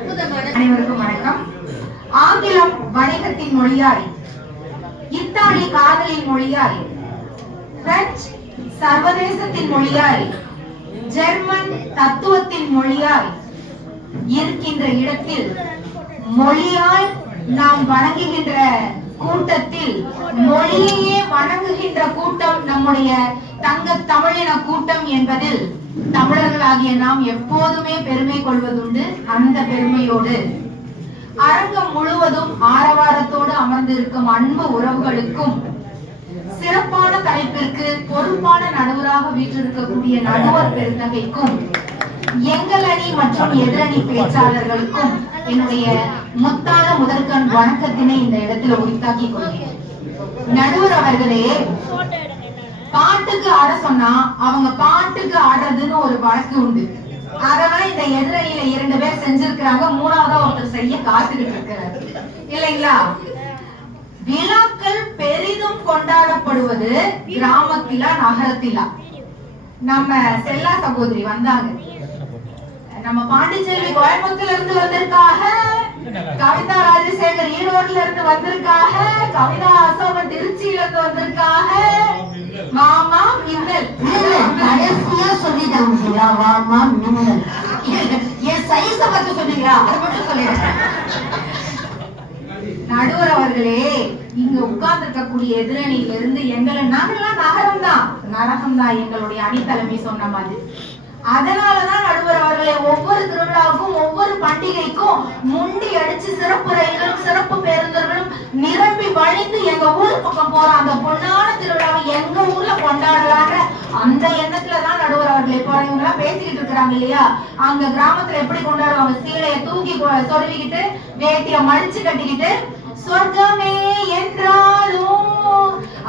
அனைவருக்கும் வணக்கம். ஆங்கிலம் வணிகத்தின் மொழியாய், இத்தாலி காதலின் மொழியாய், பிரெஞ்சு சர்வதேசத்தின் மொழியாய், ஜெர்மன் தத்துவத்தின் மொழியாய் இருக்கின்ற இடத்தில் மொழியால் நாம் வணங்குகின்ற கூட்டத்தில் மொழியையே வணங்குகின்ற கூட்டம் நம்முடைய தங்க தமிழின கூட்டம் என்பதில் தமிழர்களாகிய நாம் எப்போதுமே பெருமை கொள்வதுண்டு. அந்த பெருமையோடு அரங்கம் முழுவதும் ஆரவாரத்தோடு அமர்ந்திருக்கும் அன்பு உறவுகளுக்கும், சிறப்பான தலைப்பிற்கு பொறுப்பான நடுவராக வீற்றிருக்கக்கூடிய நடுவர் பெருந்தகைக்கும், எங்கள் அணி மற்றும் எதிரணி பேச்சாளர்களுக்கும் என்னுடைய முத்தான முதற்கண் வணக்கத்தினை இந்த இடத்துல உரித்தாக்கி கொள்கிறேன். நடுவர் அவர்களே, பாட்டுக்கு ஆட சொன்னா அவங்க பாட்டுக்கு ஆடுறதுன்னு ஒரு வழக்கு உண்டு. அதெல்லாம் இந்த எதிரணியில 2 பேர் செஞ்சிருக்கிறாங்க, 3ஆவதா ஒருத்தர் செய்ய காத்துக்கிட்டு இருக்கிறார் இல்லைங்களா? விழாக்கள் பெரிதும் கொண்டாடப்படுவது கிராமத்திலா நகரத்திலா? நம்ம செல்லா சகோதரி வந்தாங்க, நம்ம பாண்டிச்சேரி கோயம்புத்தூர்ல இருந்து வந்திருக்காக, கவிதா ராஜசேகர் ஈரோட்ல இருந்து வந்திருக்காக, கவிதா அசோகன் திருச்சியில இருந்து வந்திருக்காக. மாமா மின்னல் கடைசியா சொல்லிட்டாங்க. மாமா மின்னல் என் சைஸ பத்தி சொன்னீங்களா? அதை மட்டும் சொல்லிடுறேன். நடுவர் அவர்களே, இங்க உட்கார்ந்து இருக்கக்கூடிய எதிரணியில இருந்து நாங்கெல்லாம் நரகம் தான் எங்களுடைய அணித்தலைமை சொன்ன மாதிரி. அதனாலதான் நடுவர் அவர்களே, ஒவ்வொரு திருவிழாவுக்கும் ஒவ்வொரு பண்டிகைக்கும் முண்டி அடிச்சு சிறப்பு ரயிலும் சிறப்பு பேருந்துகளும் நிரம்பி வழிந்து எங்க ஊர் பக்கம் போற அந்த பொன்னான திருவிழாவை எங்க ஊர்ல கொண்டாடலான்ற அந்த எண்ணத்துலதான் நடுவர் அவர்களே போறவங்க எல்லாம் பேசிக்கிட்டு இருக்கிறாங்க இல்லையா? அங்க கிராமத்துல எப்படி கொண்டாடுவாங்க? சீலைய தூக்கி சொருவிக்கிட்டு, வேட்டிய மடிச்சு கட்டிக்கிட்டு, சொர்க்கமே என்றாலும்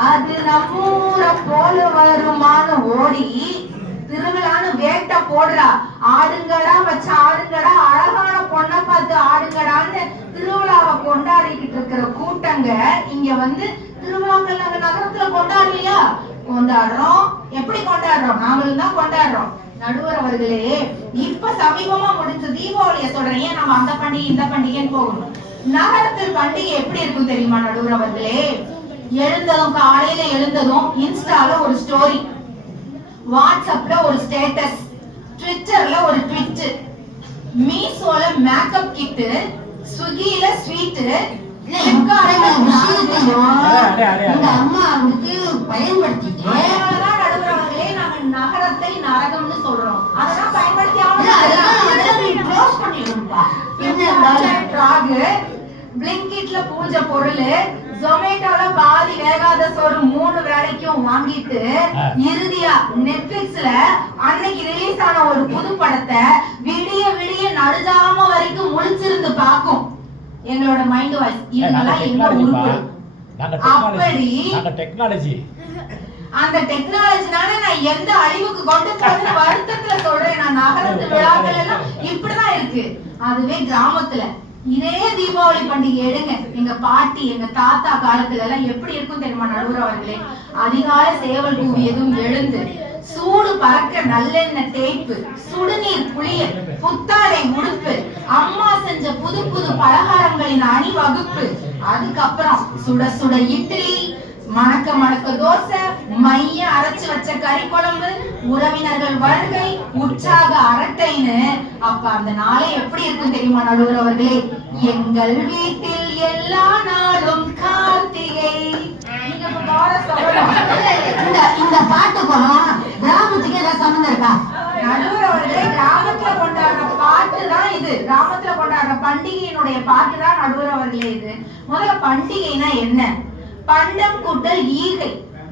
அது நம்மூர போல வருமானு ஓடி திருவிழான்னு வேட்டை போடுறா. ஆடுங்கடா வச்ச ஆடுங்கடா, அழகான பொண்ணை பார்த்து ஆடுங்கடான்னு திருவிழாவை கொண்டாடிக்கிட்டு இருக்கிற கூட்டங்க இங்க வந்து திருவிழாக்கள் நாங்க நகரத்துல கொண்டாடலையா? கொண்டாடுறோம். எப்படி கொண்டாடுறோம்? நாங்களும் தான் கொண்டாடுறோம். நடுவர் அவர்களே, இப்ப சமீபமா முடிஞ்ச தீபாவளிய சொல்றேன், ஏன் நம்ம அந்த பண்டிகை இந்த பண்டிகைன்னு போகணும். நகரத்தில் பண்டிகை எப்படி இருக்கும் தெரியுமா நடுவர் அவர்களே? எழுந்ததும் காலையில எழுந்ததும் இன்ஸ்டால ஒரு ஸ்டோரி, வாட்ஸ்அப்ல ஒரு ஸ்டேட்டஸ், ட்விட்டர்ல ஒரு ட்வீட், மீஷோல மேக்கப் கிட், ஸ்விக்கில ஸ்வீட், பயன்படுத்திட்டே நாங்க நகரத்தை நரகம்னு சொல்றோம். அதெல்லாம் பிளிங்கிட்ல பூஜை பொருள், ஜொமேட்டோல பாதி வேகாத சோறு 3 வேளைக்கும் வாங்கிட்டு இறுதியா நெட்ஃபிளிக்ஸ்ல அன்னைக்கு ரிலீஸ் ஆன ஒரு புது படத்தை விடிய விடிய நடுஜாம வரைக்கும் முழிச்சிருந்து பாக்கும் எங்களோட மைண்ட் வாய்ஸ். இதெல்லாம் எங்க உருப்பு? அப்படி அந்த டெக்னாலஜினால நான் எந்த அழிவுக்கு கொண்டு போறேன்னு வருத்தத்துல சொல்றேன். நான் நகரத்து விழாக்கள் எல்லாம் இப்படிதான் இருக்கு. அதுவே கிராமத்துல இதே தீபாவளி பண்டிகை எடுங்க, எங்க பாட்டி எங்க தாத்தா காலத்துல எல்லாம் எப்படி இருக்கும் தெரியுமா நடுவர் அவர்களே? அதிகால சேவல் கூவியதும் எழுந்து, சூடு பறக்க நல்லெண்ணெய் தேய்ப்பு, சுடுநீர் புளிய, புத்தாடை உடுப்பு, அம்மா செஞ்ச புது புது பலகாரங்களின் அணிவகுப்பு, அதுக்கப்புறம் சுட சுட இட்லி, மணக்க மணக்க தோசை, மைய அரைச்சு வச்ச கறி குழம்பு, உறவினர்கள் வருகை, உற்சாக அரட்டைன்னு. அப்ப அந்த நாளே எப்படி இருக்கும் தெரியுமா நடுவர் அவர்களே? எங்கள் வீட்டில் எல்லா நாளும் கார்த்திகை. இந்த பாட்டுக்கும் கிராமத்துக்கு ஏதாவது சம்பந்தம் இருக்கா நடுவர் அவர்களே? கிராமத்துல கொண்டாடுற பாட்டு தான் இது, கிராமத்துல கொண்டாடுற பண்டிகையினுடைய பாட்டு தான் நடுவர் அவர்களே இது. முதல்ல பண்டிகைனா என்ன? பண்டம் கூட்டல் ஈகை.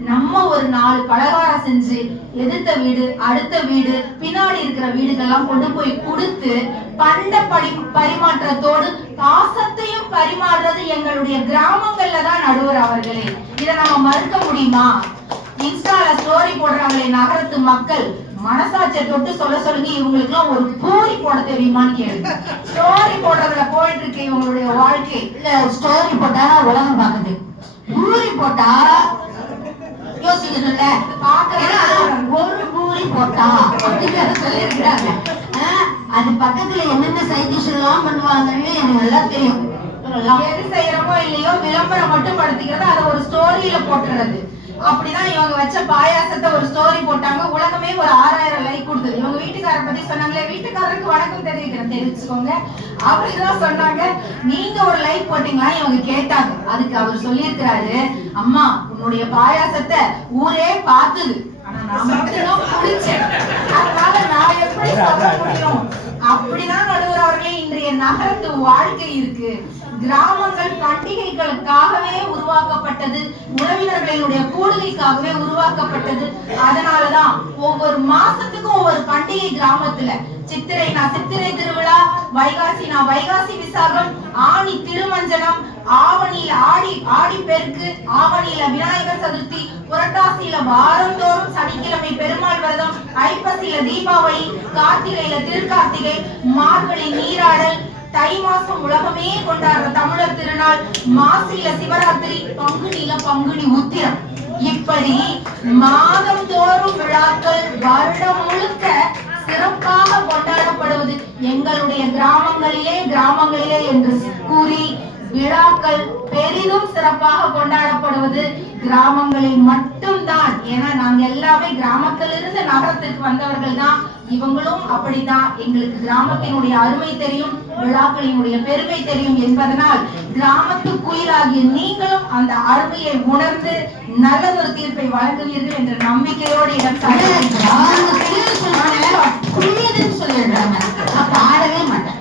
நம்ம ஒரு 4 பலகாரம் செஞ்சு எதிர்த்த வீடு, அடுத்த வீடு, பின்னாடி இருக்கிற வீடுகள்லாம் கொண்டு போய் கொடுத்து பண்ட பரிமாற்றத்தோடு பாசத்தையும் பரிமாறுறது எங்களுடைய கிராமங்கள்ல தான் நடுவர் அவர்களே. இதை நம்ம மறுக்க முடியுமா? இன்ஸ்டால ஸ்டோரி போடுறாங்களே நகரத்து மக்கள், மனசாட்சியை தொட்டு சொல்லுங்க, இவங்களுக்கு எல்லாம் ஒரு பூரி போட தெரியுமான்னு கேளுங்க. ஸ்டோரி போடுறதுல போயிட்டு இருக்கு இவங்களுடைய வாழ்க்கை. இல்ல ஸ்டோரி போட்டா உலகம் பாக்குது, பூரி போட்டா யோசிக்கணும்ல, ஒரு பூரி போட்டா அப்படின்னு சொல்லி இருக்கிறாங்க. அது பக்கத்துல என்னென்ன சைட் டிஷ் எல்லாம் பண்ணுவாங்கன்னு எனக்கு நல்லா தெரியும். எது செய்யறமோ இல்லையோ விளம்பரம் மட்டும் படுத்திக்கிறது, அதை ஒரு ஸ்டோரியில போட்டுறது. அப்படிதான் இவங்க வச்ச பாயாசத்தை ஒரு ஸ்டோரி போட்டாங்க. உலகமே ஒரு 6000 லைக் கொடுத்தது. இவங்க வீட்டுக்காரரை பத்தி சொன்னாங்களே, வீட்டுக்காரருக்கு வணக்கம் தெரிவிச்சுக்கோங்க. அப்படிதான் சொன்னாங்க. நீங்க ஒரு லைக் போட்டீங்களா இவங்க கேட்டாங்க. அதுக்கு அவர் சொல்லியிருக்கிறாரு, அம்மா உன்னுடைய பாயாசத்தை ஊரே பார்த்தது, ஆனா நான் மட்டும்தான் குடிச்சேன், அதனால நான் எப்படி சொல்ல முடியும். அப்படிதான் நடுவர் அவர்களே இன்றைய நகரத்து வாழ்க்கை இருக்கு. கிராமங்கள் பண்டிகைகளுக்காகவே உருவாக்கப்பட்டது, உறவினர்களினுடைய கூடுகைக்காகவே உருவாக்கப்பட்டது. அதனாலதான் ஒவ்வொரு மாசத்துக்கும் ஒவ்வொரு பண்டிகை கிராமத்துல. சித்திரைனா சித்திரை திருவிழா, வைகாசினா வைகாசி விசாகம், ஆணி திருமஞ்சனம், ஆவணியில ஆடி பெருக்கு, ஆவணியில விநாயகர் சதுர்த்தி, புரட்டாசியில வாரந்தோறும் சனிக்கிழமை பெருமாள் விரதம், ஐப்பசியில தீபாவளி, கார்த்திகையில திருக்கார்த்திகை, மார்கழி நீராடல், தை மாசம் உலகமே கொண்டாடுற தமிழர் திருநாள், மாசியில சிவராத்திரி, பங்குனியில பங்குனி உத்திரம். இப்படி மாதம் தோறும் விழாக்கள் வருடம் முழுக்க சிறப்பாக கொண்டாடப்படுவது எங்களுடைய கிராமங்களிலே என்று கூறி விழாக்கள் பெரிதும் சிறப்பாக கொண்டாடப்படுவது கிராமங்களில் மட்டும்தான். ஏன்னா நாங்க எல்லாமே கிராமத்திலிருந்து நகரத்திற்கு வந்தவர்கள் தான். இவங்களும் அப்படிதான். எங்களுக்கு கிராமத்தினுடைய அருமை தெரியும், விழாக்களினுடைய பெருமை தெரியும் என்பதனால் கிராமத்து குயிலாகிய நீங்களும் அந்த அருமையை உணர்ந்து நல்லதொரு தீர்ப்பை வழங்குவீர்கள் என்ற நம்பிக்கையோடு இடம் சொல்லிடுறாங்க. பாடவே மாட்டேன்.